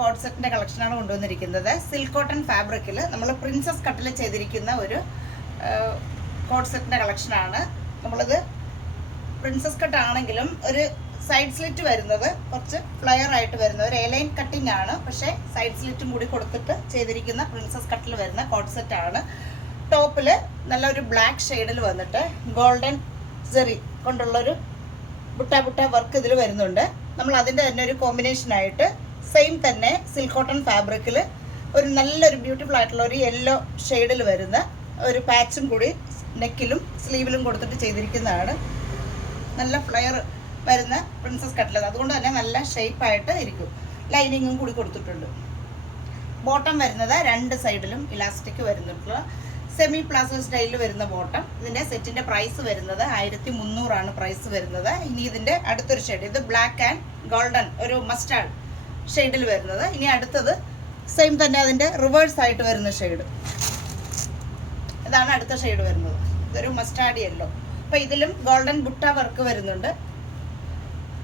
Code സെറ്റിൻ്റെ കളക്ഷനാണ് കൊണ്ടുവന്നിരിക്കുന്നത്. സിൽക്ക് കോട്ടൺ ഫാബ്രിക്കിൽ നമ്മൾ പ്രിൻസസ് കട്ടിൽ ചെയ്തിരിക്കുന്ന ഒരു കോഡ് സെറ്റിൻ്റെ കളക്ഷനാണ്. നമ്മളിത് പ്രിൻസസ് കട്ട് ആണെങ്കിലും ഒരു സൈഡ് സ്ലിറ്റ് വരുന്നത് കുറച്ച് ഫ്ലയർ ആയിട്ട് വരുന്ന ഒരു എലൈൻ കട്ടിംഗ് ആണ്. പക്ഷേ സൈഡ് സ്ലിറ്റും കൂടി കൊടുത്തിട്ട് ചെയ്തിരിക്കുന്ന പ്രിൻസസ് കട്ടിൽ വരുന്ന കോഡ് സെറ്റ് ആണ്. ടോപ്പിൽ നല്ലൊരു ബ്ലാക്ക് ഷെയ്ഡിൽ വന്നിട്ട് ഗോൾഡൻ സെറി കൊണ്ടുള്ളൊരു ബുട്ട വർക്ക് ഇതിൽ വരുന്നുണ്ട്. നമ്മൾ അതിൻ്റെ തന്നെ ഒരു കോമ്പിനേഷനായിട്ട് സെയിം തന്നെ സിൽക്ക് കോട്ടൺ ഫാബ്രിക്കിൽ ഒരു നല്ലൊരു ബ്യൂട്ടിഫുൾ ആയിട്ടുള്ള ഒരു യെല്ലോ ഷെയ്ഡിൽ വരുന്ന ഒരു പാച്ചും കൂടി നെക്കിലും സ്ലീവിലും കൊടുത്തിട്ട് ചെയ്തിരിക്കുന്നതാണ്. നല്ല ഫ്ലെയർ വരുന്ന പ്രിൻസസ് കട്ടിൽ, അതുകൊണ്ട് തന്നെ നല്ല ഷേപ്പായിട്ട് ഇരിക്കും. ലൈനിങ്ങും കൂടി കൊടുത്തിട്ടുണ്ട്. ബോട്ടം വരുന്നത് രണ്ട് സൈഡിലും ഇലാസ്റ്റിക് വരുന്നിട്ടുള്ള സെമി പ്ലാസോ സ്റ്റൈലിൽ വരുന്ന ബോട്ടം. ഇതിൻ്റെ സെറ്റിൻ്റെ പ്രൈസ് വരുന്നത് 1300 പ്രൈസ് വരുന്നത്. ഇനി ഇതിൻ്റെ അടുത്തൊരു ഷെയ്ഡ്, ഇത് ബ്ലാക്ക് ആൻഡ് ഗോൾഡൻ ഒരു മസ്റ്റാർഡ് ഷെയ്ഡിൽ വരുന്നത്. ഇനി അടുത്തത് സെയിം തന്നെ അതിൻ്റെ റിവേഴ്സ് ആയിട്ട് വരുന്ന ഷെയ്ഡ്, ഇതാണ് അടുത്ത ഷെയ്ഡ് വരുന്നത്. ഇതൊരു മസ്റ്റാർഡ് യെല്ലോ. അപ്പോൾ ഇതിലും ഗോൾഡൻ ബുട്ട വർക്ക് വരുന്നുണ്ട്.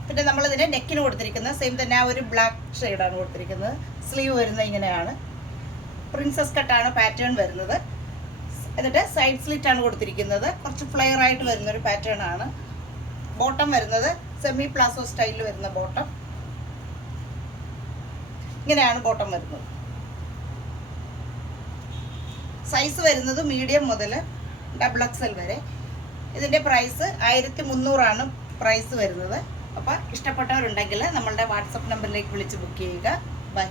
പിന്നെ നമ്മളിതിൻ്റെ നെക്കിന് കൊടുത്തിരിക്കുന്നത് സെയിം തന്നെ ആ ഒരു ബ്ലാക്ക് ഷെയ്ഡാണ് കൊടുത്തിരിക്കുന്നത്. സ്ലീവ് വരുന്നത് ഇങ്ങനെയാണ്. പ്രിൻസസ് കട്ടാണ് പാറ്റേൺ വരുന്നത്. എന്നിട്ട് സൈഡ് സ്ലിറ്റ് ആണ് കൊടുത്തിരിക്കുന്നത്. കുറച്ച് ഫ്ലെയർ ആയിട്ട് വരുന്നൊരു പാറ്റേൺ ആണ്. ബോട്ടം വരുന്നത് സെമി പ്ലാസോ സ്റ്റൈലിൽ വരുന്ന ബോട്ടം. ഇങ്ങനെയാണ് ബോട്ടം വരുന്നത്. സൈസ് വരുന്നത് മീഡിയം മുതൽ XXL വരെ. ഇതിൻ്റെ പ്രൈസ് 1300 പ്രൈസ് വരുന്നത്. അപ്പോൾ ഇഷ്ടപ്പെട്ടവരുണ്ടെങ്കിൽ നമ്മളുടെ വാട്സപ്പ് നമ്പറിലേക്ക് വിളിച്ച് ബുക്ക് ചെയ്യുക. ബൈ.